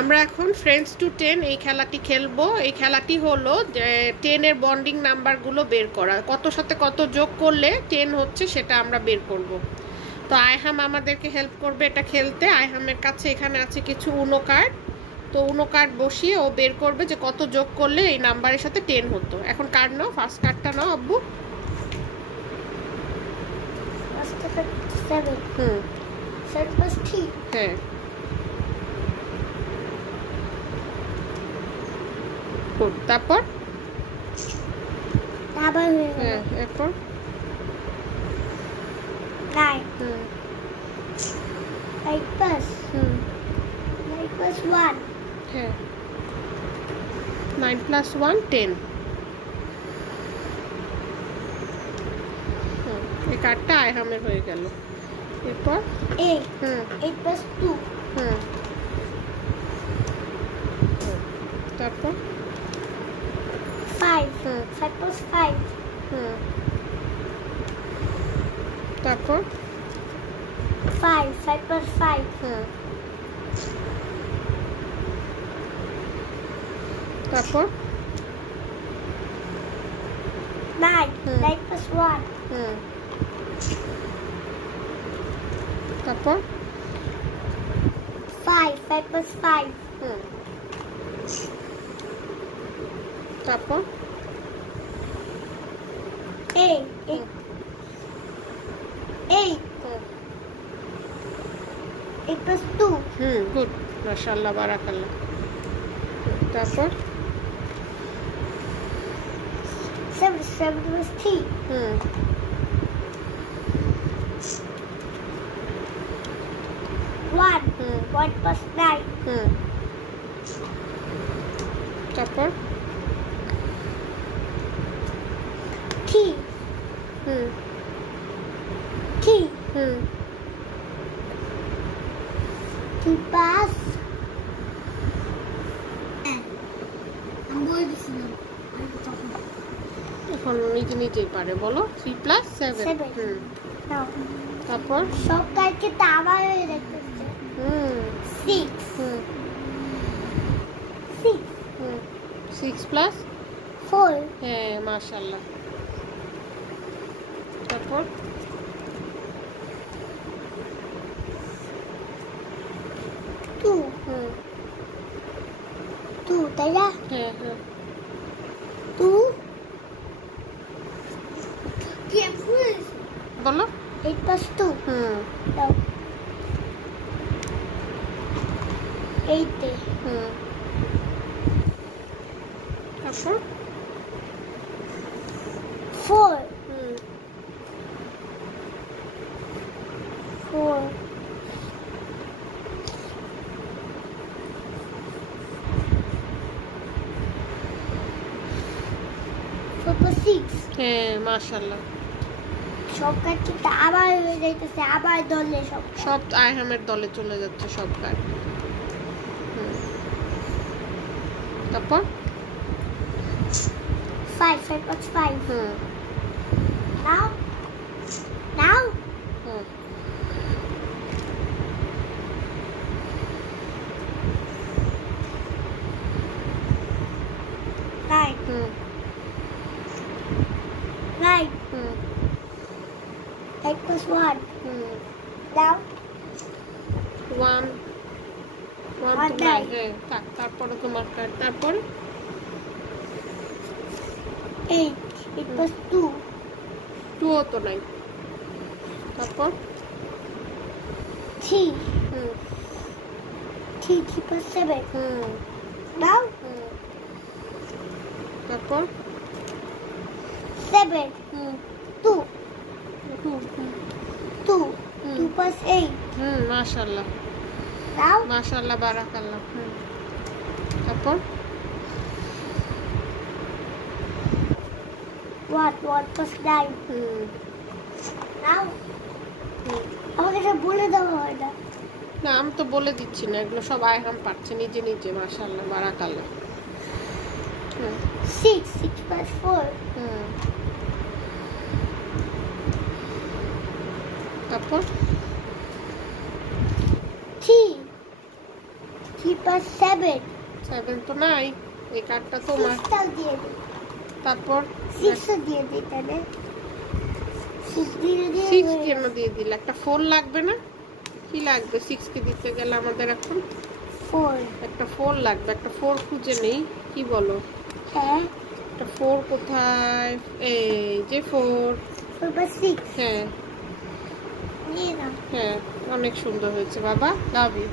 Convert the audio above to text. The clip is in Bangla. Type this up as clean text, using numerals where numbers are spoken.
আমরা এখন ফ্রেন্ডস টু 10 এই খেলাটি খেলবো। এই খেলাটি হলো 10 এর বন্ডিং নাম্বারগুলো বের করা, কত সাথে কত যোগ করলে 10 হচ্ছে সেটা আমরা বের করব। তো আয়হাম আমাদেরকে হেল্প করবে এটা খেলতে। আয়হামের কাছে এখানে আছে কিছু উনো কার্ড, তো উনো কার্ড বসিয়ে ও বের করবে যে কত যোগ করলে এই নাম্বারের সাথে 10 হতো। এখন কার্ড নাও, ফার্স্ট কার্ডটা নাও আব্বু। 7 7 plus 3 হ্যাঁ, তারপর হ্যাঁ, এরপর 9 8 plus 1 হ্যাঁ, 9 plus 1 10। এই কার্ডটা আয়হামের হয়ে গেল। এরপর 8 8 plus 2 তারপর 5 5 plus 5 তারপর 5 5 plus 5 তারপর 9 9 plus 1 তারপর 5 5 plus 5 তারপর 8 8 plus 2 গুড, মাশাআল্লাহ, বারাকাল্লাহ। তারপর 7 7 plus 3 1 1 plus 9 তারপর 3 3 2 plus এখন নিজে নিজেই পারে, বলো। 3 plus 7 তারপর সব কাজকে তো আবার রেখেছে 6 6 plus 4 হ্যাঁ, মাশাআল্লাহ। তারপর 2 2 তাই না হ্যাঁ হ্যাঁ 2 বলো 8 plus 2 দাও 8 তারপর 4 4 plus 6 হ্যাঁ, মাশাআল্লাহ। সব কাজকে তো আবার হয়ে যাইতেছে, আবার দলে সব আয়হামের দলে চলে যাচ্ছে সব কার্ড। তারপর 5 5 plus 5 now 9 9 8 plus 1 now 1 1 to 9 হ্যাঁ, তারপরে তোমার কার্ড। তারপর 8 8 plus 2 2 তো নাই। তারপর 3 3 plus 7 now তারপর 7 2 2 plus 8 মাশাআল্লাহ now মাশাআল্লাহ, বারাকাল্লাহ। তারপর 1 plus 9 now আমাকে এটা বলে দেওয়া হয় না। না, আমি তো বলে দিচ্ছি না, এগুলো সব আয়হাম পাচ্ছে নিজে নিজে, মাশাআল্লাহ, বারাকাল্লাহ। 6 plus 4 তারপর 3 7 7 তো নাই, এই কার্ডটা তোমার। 6টাও দিয়ে দিই। তারপর 6 দিয়ে দিই তাহলে। 6 দিয়ে 6 কেন দিয়ে দিলে? একটা 4 লাগবে না? কি লাগবে 6 কে দিতে গেলে আমাদের এখন? 4। একটা 4 লাগবে, একটা 4 খুঁজে নেই। কি বলো? হ্যাঁ, একটা 4 কোথায়? এই যে 4। 6 হ্যাঁ নিয়ে নাও। হ্যাঁ, অনেক সুন্দর হয়েছে বাবা, লাভ ইউ।